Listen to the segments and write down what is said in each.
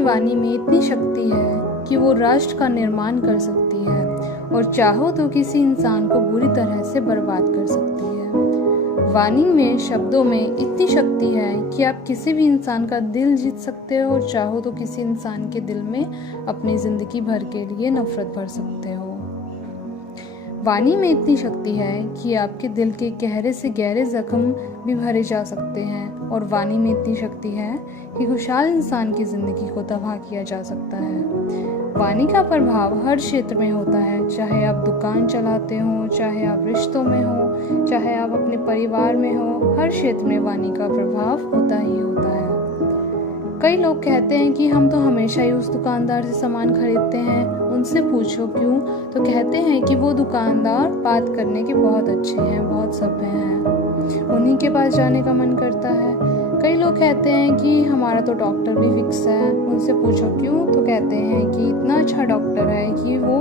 वाणी में इतनी शक्ति है कि वो राष्ट्र का निर्माण कर सकती है और चाहो तो किसी इंसान को बुरी तरह से बर्बाद कर सकती है। वाणी में, शब्दों में इतनी शक्ति है कि आप किसी भी इंसान का दिल जीत सकते हो और चाहो तो किसी इंसान के दिल में अपनी जिंदगी भर के लिए नफरत भर सकते हो। वाणी में इतनी शक्ति है कि आपके दिल के गहरे से गहरे जख्म भी भरे जा सकते हैं और वाणी में इतनी शक्ति है कि खुशहाल इंसान की जिंदगी को तबाह किया जा सकता है। वाणी का प्रभाव हर क्षेत्र में होता है, चाहे आप दुकान चलाते हो, चाहे आप रिश्तों में हो, चाहे आप अपने परिवार में हो, हर क्षेत्र में वाणी का प्रभाव होता ही होता है। कई लोग कहते हैं कि हम तो हमेशा ही उस दुकानदार से सामान खरीदते हैं, उनसे पूछो क्यों, तो कहते हैं कि वो दुकानदार बात करने के बहुत अच्छे हैं, बहुत सभ्य हैं, उन्हीं के पास जाने का मन करता है। कई लोग कहते हैं कि हमारा तो डॉक्टर भी फिक्स है, उनसे पूछो क्यों, तो कहते हैं कि इतना अच्छा डॉक्टर है कि वो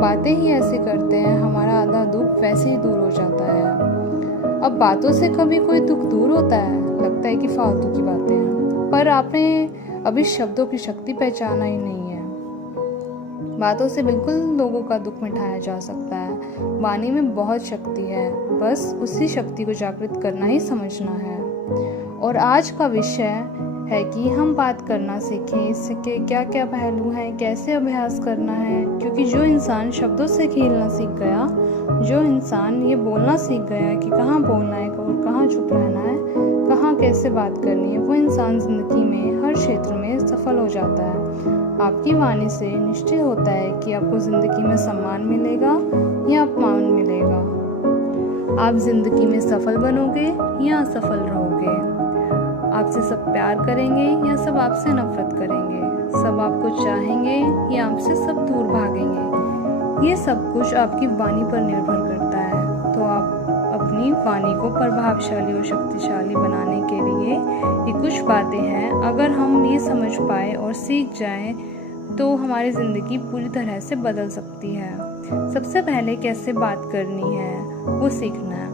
बातें ही ऐसे करते हैं, हमारा आधा दुख वैसे ही दूर हो जाता है। अब बातों से कभी कोई दुख दूर होता है? लगता है कि फालतू की बातें हैं, पर आपने अभी शब्दों की शक्ति पहचाना ही नहीं है। बातों से बिल्कुल लोगों का दुख मिटाया जा सकता है। वाणी में बहुत शक्ति है, बस उसी शक्ति को जागृत करना ही समझना है। और आज का विषय है कि हम बात करना सीखें, इसके क्या क्या पहलू हैं, कैसे अभ्यास करना है। क्योंकि जो इंसान शब्दों से खेलना सीख गया, जो इंसान ये बोलना सीख गया कि कहाँ बोलना है और कहाँ चुप रहना है, कहाँ कैसे बात करनी है, वो इंसान जिंदगी में हर क्षेत्र में सफल हो जाता है। आपकी वाणी से निश्चय होता है कि आपको जिंदगी में सम्मान मिलेगा या अपमान मिलेगा। आप जिंदगी में सफल बनोगे या असफल रहोगे। आपसे सब प्यार करेंगे या सब आपसे नफरत करेंगे। सब आपको चाहेंगे या आपसे सब दूर भागेंगे। ये सब कुछ आपकी वाणी पर निर्भर करता है। तो आप अपनी वाणी को प्रभावशाली और शक्तिशाली बनाने के लिए ये कुछ बातें हैं, अगर हम ये समझ पाए और सीख जाएं तो हमारी ज़िंदगी पूरी तरह से बदल सकती है। सबसे पहले कैसे बात करनी है वो सीखना है।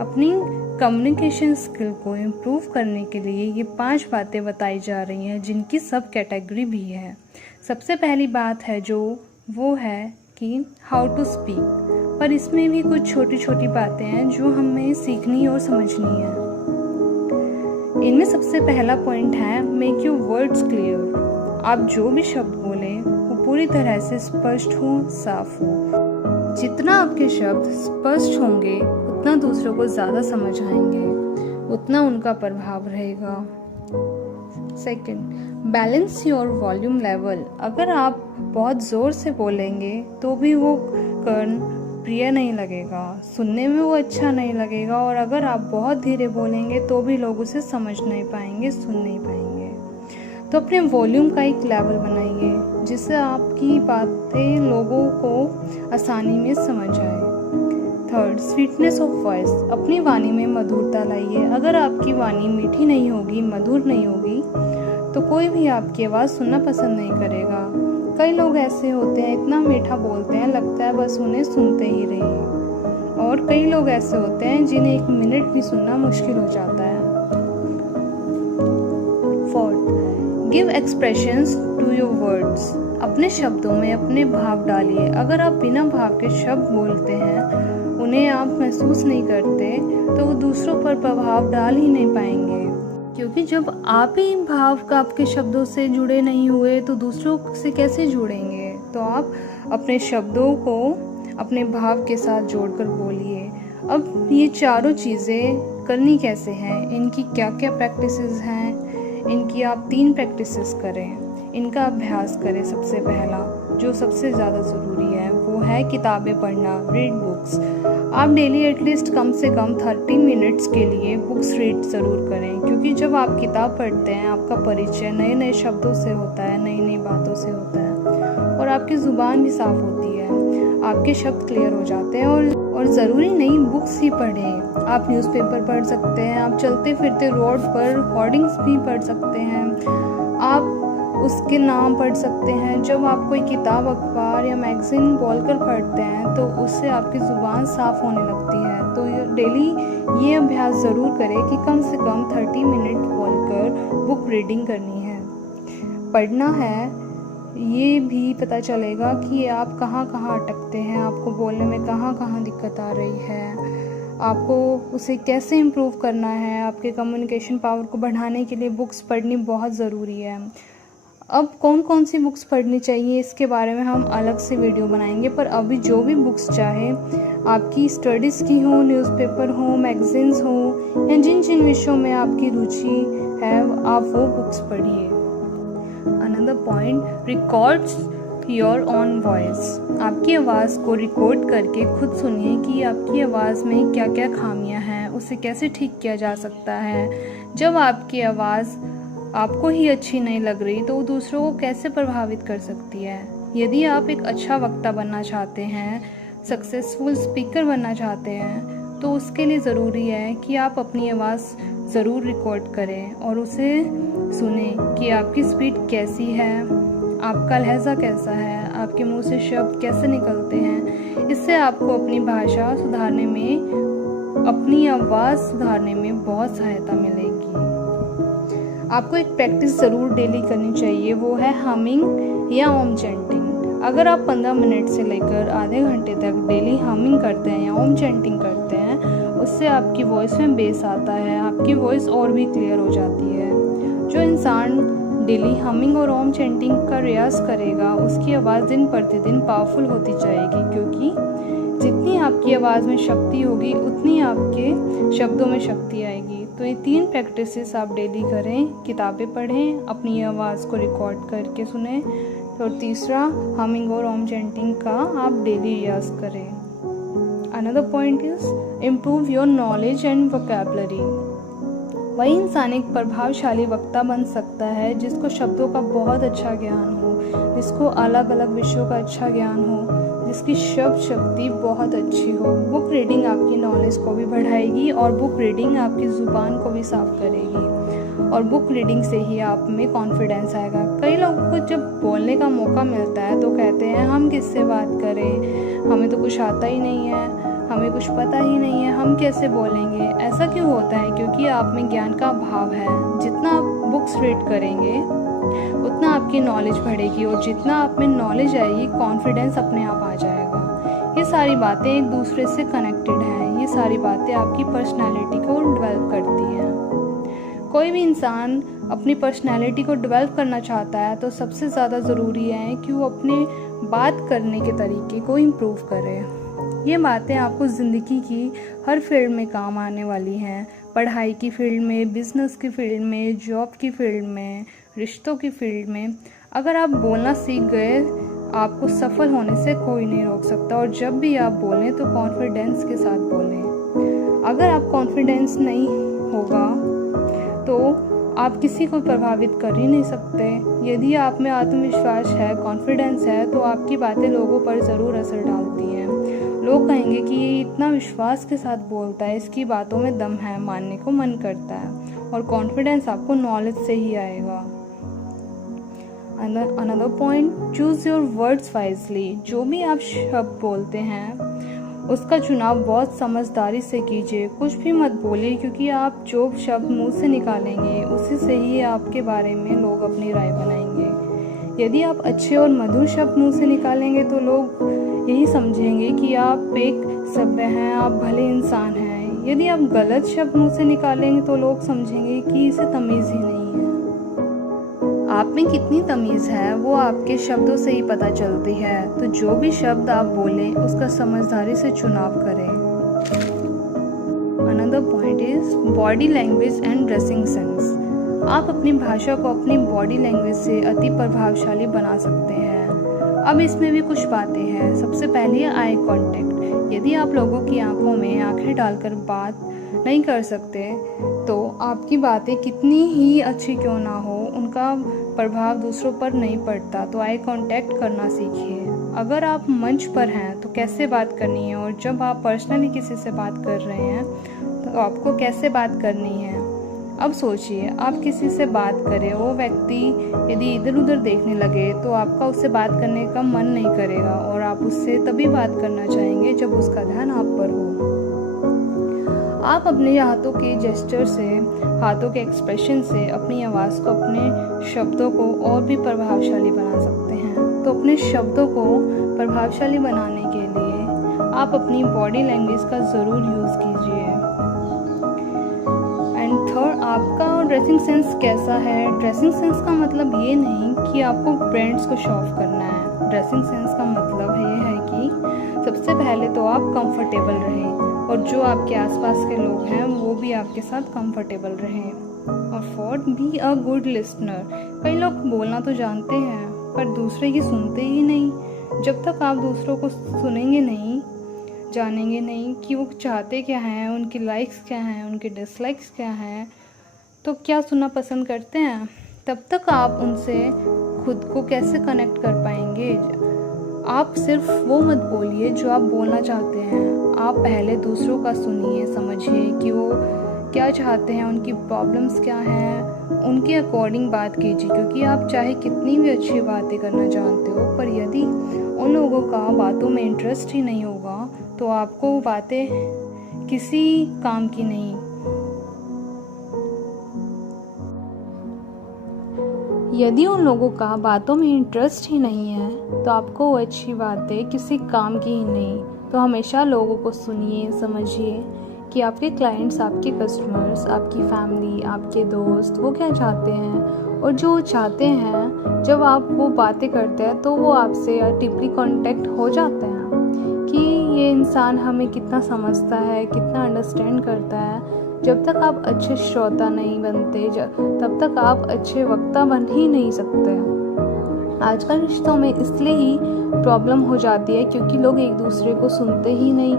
अपनी कम्युनिकेशन स्किल को इम्प्रूव करने के लिए ये 5 बातें बताई जा रही हैं, जिनकी सब कैटेगरी भी है। सबसे पहली बात है वो है कि हाउ टू स्पीक, पर इसमें भी कुछ छोटी छोटी बातें हैं जो हमें सीखनी और समझनी है। इनमें सबसे पहला पॉइंट है मेक योर वर्ड्स क्लियर। आप जो भी शब्द बोलें वो पूरी तरह से स्पष्ट हो, साफ हो। जितना आपके शब्द स्पष्ट होंगे उतना दूसरों को ज़्यादा समझ आएंगे, उतना उनका प्रभाव रहेगा। Second, balance your volume level. अगर आप बहुत ज़ोर से बोलेंगे तो भी वो कर्ण प्रिय नहीं लगेगा, सुनने में वो अच्छा नहीं लगेगा। और अगर आप बहुत धीरे बोलेंगे तो भी लोग उसे समझ नहीं पाएंगे, सुन नहीं पाएंगे। तो अपने वॉल्यूम का एक लेवल बनाइए जिससे आपकी बातें लोगों को आसानी में समझ आए। Third, sweetness of voice. अपनी वाणी में मधुरता लाइए। अगर आपकी वाणी मीठी नहीं होगी, मधुर नहीं होगी, तो कोई भी आपकी आवाज़ सुनना पसंद नहीं करेगा। कई लोग ऐसे होते हैं, इतना मीठा बोलते हैं, लगता है बस उन्हें सुनते ही रहिए। और कई लोग ऐसे होते हैं जिन्हें 1 मिनट भी सुनना मुश्किल हो जाता है। Fourth, give expressions to your words. अपने शब्दों में अपने भाव डालिए। अगर आप बिना भाव के शब्द बोलते हैं, उन्हें आप महसूस नहीं करते, तो वो दूसरों पर प्रभाव डाल ही नहीं पाएंगे। क्योंकि जब आप ही भाव का आपके शब्दों से जुड़े नहीं हुए तो दूसरों से कैसे जुड़ेंगे। तो आप अपने शब्दों को अपने भाव के साथ जोड़कर बोलिए। अब ये चारों चीज़ें करनी कैसे हैं, इनकी क्या क्या प्रैक्टिसेस हैं, इनकी आप 3 प्रैक्टिसेस करें, इनका अभ्यास करें। सबसे पहला जो सबसे ज़्यादा ज़रूरी है वो है किताबें पढ़ना, रीड बुक्स। आप डेली एटलीस्ट कम से कम 30 मिनट्स के लिए बुक्स रीड ज़रूर करें। क्योंकि जब आप किताब पढ़ते हैं आपका परिचय नए नए शब्दों से होता है, नई नई बातों से होता है और आपकी ज़ुबान भी साफ़ होती है, आपके शब्द क्लियर हो जाते हैं। और ज़रूरी नहीं बुक्स ही पढ़ें, आप न्यूज़पेपर पढ़ सकते हैं, आप चलते फिरते रोड पर होर्डिंग्स भी पढ़ सकते हैं, आप उसके नाम पढ़ सकते हैं। जब आप कोई किताब, अखबार या मैगज़ीन बोलकर पढ़ते हैं तो उससे आपकी ज़ुबान साफ़ होने लगती है। तो डेली ये अभ्यास ज़रूर करें कि कम से कम 30 मिनट बोलकर बुक रीडिंग करनी है। पढ़ना है, ये भी पता चलेगा कि आप कहाँ कहाँ अटकते हैं, आपको बोलने में कहाँ कहाँ दिक्कत आ रही है, आपको उसे कैसे इम्प्रूव करना है। आपके कम्युनिकेशन पावर को बढ़ाने के लिए बुक्स पढ़नी बहुत ज़रूरी है। अब कौन कौन सी बुक्स पढ़नी चाहिए इसके बारे में हम अलग से वीडियो बनाएंगे, पर अभी जो भी बुक्स चाहे आपकी स्टडीज़ की हो, न्यूज़पेपर हो, मैगजीन्स हो, या जिन जिन विषयों में आपकी रुचि है आप वो बुक्स पढ़िए। Another point, records your own voice. आपकी आवाज़ को रिकॉर्ड करके खुद सुनिए कि आपकी आवाज़ में क्या क्या खामियां हैं, उसे कैसे ठीक किया जा सकता है। जब आपकी आवाज़ आपको ही अच्छी नहीं लग रही तो दूसरों को कैसे प्रभावित कर सकती है। यदि आप एक अच्छा वक्ता बनना चाहते हैं, सक्सेसफुल स्पीकर बनना चाहते हैं, तो उसके लिए ज़रूरी है कि आप अपनी आवाज़ ज़रूर रिकॉर्ड करें और उसे सुने कि आपकी स्पीड कैसी है, आपका लहजा कैसा है, आपके मुंह से शब्द कैसे निकलते हैं। इससे आपको अपनी भाषा सुधारने में, अपनी आवाज़ सुधारने में बहुत सहायता मिलेगी। आपको एक प्रैक्टिस ज़रूर डेली करनी चाहिए, वो है हमिंग या ओम चैंटिंग। अगर आप 15 मिनट से लेकर आधे घंटे तक डेली हमिंग करते हैं या ओम चैंटिंग करते हैं, उससे आपकी वॉइस में बेस आता है, आपकी वॉइस और भी क्लियर हो जाती है। जो इंसान डेली हमिंग और ओम चैंटिंग का रियाज करेगा उसकी आवाज़ दिन प्रतिदिन पावरफुल होती जाएगी, क्योंकि जितनी आपकी आवाज़ में शक्ति होगी उतनी आपके शब्दों में शक्ति आएगी। तो ये 3 प्रैक्टिसेस आप डेली करें, किताबें पढ़ें, अपनी आवाज़ को रिकॉर्ड करके सुने, और तीसरा हमिंग और ओम चैंटिंग का आप डेली रियाज करें। Another point is improve your knowledge and vocabulary. वही इंसान एक प्रभावशाली वक्ता बन सकता है जिसको शब्दों का बहुत अच्छा ज्ञान हो, जिसको अलग अलग विषयों का अच्छा ज्ञान हो, जिसकी शब्द शक्ति बहुत अच्छी हो। बुक रीडिंग आपकी नॉलेज को भी बढ़ाएगी और बुक रीडिंग आपकी ज़ुबान को भी साफ करेगी, और बुक रीडिंग से ही आप में कॉन्फिडेंस आएगा। कई लोगों को जब बोलने का मौका मिलता है तो कहते हैं हम किससे बात करें, हमें तो कुछ आता ही नहीं है, हमें कुछ पता ही नहीं है, हम कैसे बोलेंगे। ऐसा क्यों होता है? क्योंकि आप में ज्ञान का अभाव है। जितना आप बुक्स रीड करेंगे उतना आपकी नॉलेज बढ़ेगी, और जितना आप में नॉलेज आएगी कॉन्फिडेंस अपने आप आ जाएगा। ये सारी बातें एक दूसरे से कनेक्टेड हैं, ये सारी बातें आपकी पर्सनैलिटी को डेवलप करती हैं। कोई भी इंसान अपनी पर्सनैलिटी को डेवलप करना चाहता है तो सबसे ज़्यादा ज़रूरी है कि वो अपने बात करने के तरीके को इम्प्रूव करे। ये बातें आपको ज़िंदगी की हर फील्ड में काम आने वाली हैं, पढ़ाई की फील्ड में, बिजनेस की फील्ड में, जॉब की फील्ड में, रिश्तों की फील्ड में। अगर आप बोलना सीख गए, आपको सफल होने से कोई नहीं रोक सकता। और जब भी आप बोलें तो कॉन्फिडेंस के साथ बोलें। अगर आप कॉन्फिडेंस नहीं होगा तो आप किसी को प्रभावित कर ही नहीं सकते। यदि आप में आत्मविश्वास है, कॉन्फिडेंस है, तो आपकी बातें लोगों पर ज़रूर असर डालती हैं। लोग कहेंगे कि ये इतना विश्वास के साथ बोलता है, इसकी बातों में दम है, मानने को मन करता है। और कॉन्फिडेंस आपको नॉलेज से ही आएगा। Another point, choose your words wisely. जो भी आप शब्द बोलते हैं उसका चुनाव बहुत समझदारी से कीजिए। कुछ भी मत बोलिए, क्योंकि आप जो शब्द मुंह से निकालेंगे उसी से ही आपके बारे में लोग अपनी राय बनाएंगे। यदि आप अच्छे और मधुर शब्द मुंह से निकालेंगे तो लोग यही समझेंगे कि आप एक सभ्य हैं, आप भले इंसान हैं। यदि आप गलत शब्द मुंह से निकालेंगे तो लोग समझेंगे कि इसे तमीज़ ही नहीं है। आप में कितनी तमीज़ है वो आपके शब्दों से ही पता चलती है। तो जो भी शब्द आप बोलें उसका समझदारी से चुनाव करें। Another point is body language and dressing sense. आप अपनी भाषा को अपनी बॉडी लैंग्वेज से अति प्रभावशाली बना सकते हैं। अब इसमें भी कुछ बातें हैं। सबसे पहले आई कांटेक्ट। यदि आप लोगों की आंखों में आंखें डालकर बात नहीं कर सकते तो आपकी बातें कितनी ही अच्छी क्यों ना हो, उनका प्रभाव दूसरों पर नहीं पड़ता। तो आई कांटेक्ट करना सीखिए। अगर आप मंच पर हैं तो कैसे बात करनी है, और जब आप पर्सनली किसी से बात कर रहे हैं तो आपको कैसे बात करनी है। अब सोचिए, आप किसी से बात करें, वो व्यक्ति यदि इधर उधर देखने लगे तो आपका उससे बात करने का मन नहीं करेगा, और आप उससे तभी बात करना चाहेंगे जब उसका ध्यान आप पर हो। आप अपने हाथों के जेस्चर से, हाथों के एक्सप्रेशन से अपनी आवाज़ को, अपने शब्दों को और भी प्रभावशाली बना सकते हैं। तो अपने शब्दों को प्रभावशाली बनाने के लिए आप अपनी बॉडी लैंग्वेज का ज़रूर यूज़ कीजिए। एंड थर्ड, आपका ड्रेसिंग सेंस कैसा है। ड्रेसिंग सेंस का मतलब ये नहीं कि आपको ब्रांड्स को शो ऑफ करना है। ड्रेसिंग सेंस का मतलब ये है कि सबसे पहले तो आप कंफर्टेबल रहें और जो आपके आसपास के लोग हैं वो भी आपके साथ कंफर्टेबल रहें। और fourth, B a good listener. कई लोग बोलना तो जानते हैं पर दूसरे की सुनते ही नहीं। जब तक आप दूसरों को सुनेंगे नहीं, जानेंगे नहीं कि वो चाहते क्या हैं, उनकी लाइक्स क्या हैं, उनके डिसलाइक्स क्या हैं, तो क्या सुनना पसंद करते हैं, तब तक आप उनसे खुद को कैसे कनेक्ट कर पाएंगे। आप सिर्फ वो मत बोलिए जो आप बोलना चाहते हैं। आप पहले दूसरों का सुनिए, समझिए कि वो क्या चाहते हैं, उनकी प्रॉब्लम्स क्या हैं, उनके अकॉर्डिंग बात कीजिए। क्योंकि आप चाहे कितनी भी अच्छी बातें करना जानते हो, पर यदि उन लोगों का बातों में इंटरेस्ट ही नहीं होगा तो आपको वो बातें किसी काम की नहीं। यदि उन लोगों का बातों में इंटरेस्ट ही नहीं है तो आपको वो अच्छी बातें किसी काम की ही नहीं। तो हमेशा लोगों को सुनिए, समझिए कि आपके क्लाइंट्स, आपके कस्टमर्स, आपकी फैमिली, आपके दोस्त वो क्या चाहते हैं। और जो चाहते हैं, जब आप वो बातें करते हैं तो वो आपसे डीपली कांटेक्ट हो जाते हैं कि ये इंसान हमें कितना समझता है, कितना अंडरस्टैंड करता है। जब तक आप अच्छे श्रोता नहीं बनते, तब तक आप अच्छे वक्ता बन ही नहीं सकते। आजकल रिश्तों में इसलिए ही प्रॉब्लम हो जाती है क्योंकि लोग एक दूसरे को सुनते ही नहीं,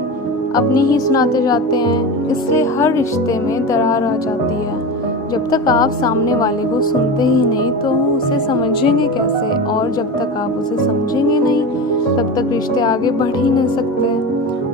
अपनी ही सुनाते जाते हैं। इसलिए हर रिश्ते में दरार आ जाती है। जब तक आप सामने वाले को सुनते ही नहीं तो उसे समझेंगे कैसे, और जब तक आप उसे समझेंगे नहीं तब तक रिश्ते आगे बढ़ ही नहीं सकते।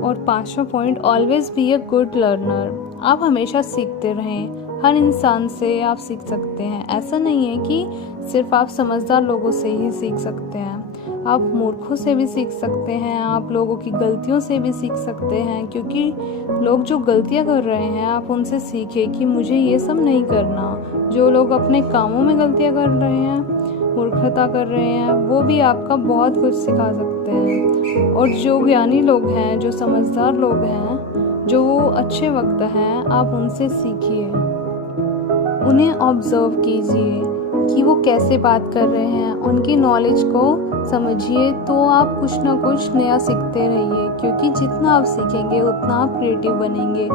और 5वां point, always be a good learner. आप हमेशा सीखते रहें। हर इंसान से आप सीख सकते हैं। ऐसा नहीं है कि सिर्फ आप समझदार लोगों से ही सीख सकते हैं, आप मूर्खों से भी सीख सकते हैं, आप लोगों की गलतियों से भी सीख सकते हैं। क्योंकि लोग जो गलतियां कर रहे हैं आप उनसे सीखें कि मुझे ये सब नहीं करना। जो लोग अपने कामों में गलतियां कर रहे हैं, मूर्खता कर रहे हैं, वो भी आपका बहुत कुछ सिखा सकते हैं। और जो ज्ञानी लोग हैं, जो समझदार लोग हैं, जो अच्छे वक्त हैं, आप उनसे सीखिए, उन्हें ऑब्जर्व कीजिए कि वो कैसे बात कर रहे हैं, उनकी नॉलेज को समझिए। तो आप कुछ ना कुछ नया सीखते रहिए, क्योंकि जितना आप सीखेंगे उतना आप क्रिएटिव बनेंगे।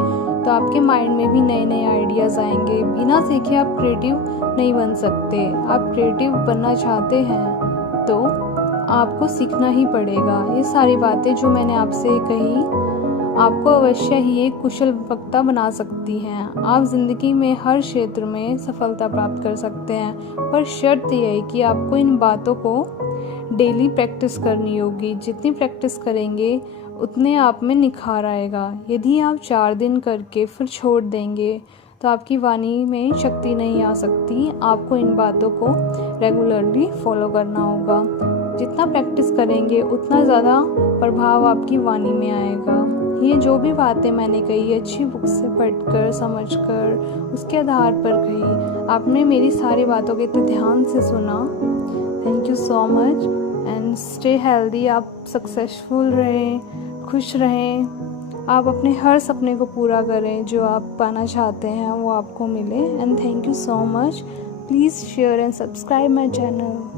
तो आपके माइंड में भी नए नए आइडियाज़ आएंगे। बिना सीखे आप क्रिएटिव नहीं बन सकते। आप क्रिएटिव बनना चाहते हैं तो आपको सीखना ही पड़ेगा। ये सारी बातें जो मैंने आपसे कही आपको अवश्य ही एक कुशल वक्ता बना सकती हैं। आप ज़िंदगी में हर क्षेत्र में सफलता प्राप्त कर सकते हैं, पर शर्त यह है कि आपको इन बातों को डेली प्रैक्टिस करनी होगी। जितनी प्रैक्टिस करेंगे उतने आप में निखार आएगा। यदि आप 4 दिन करके फिर छोड़ देंगे तो आपकी वाणी में शक्ति नहीं आ सकती। आपको इन बातों को रेगुलरली फॉलो करना होगा। जितना प्रैक्टिस करेंगे उतना ज़्यादा प्रभाव आपकी वाणी में आएगा। ये जो भी बातें मैंने कही अच्छी बुक से पढ़कर, समझकर, उसके आधार पर कही। आपने मेरी सारी बातों के इतने ध्यान से सुना। Thank you so much and stay healthy. आप सक्सेसफुल रहें, खुश रहें, आप अपने हर सपने को पूरा करें। जो आप पाना चाहते हैं वो आपको मिले। And thank you so much. Please share and subscribe my channel.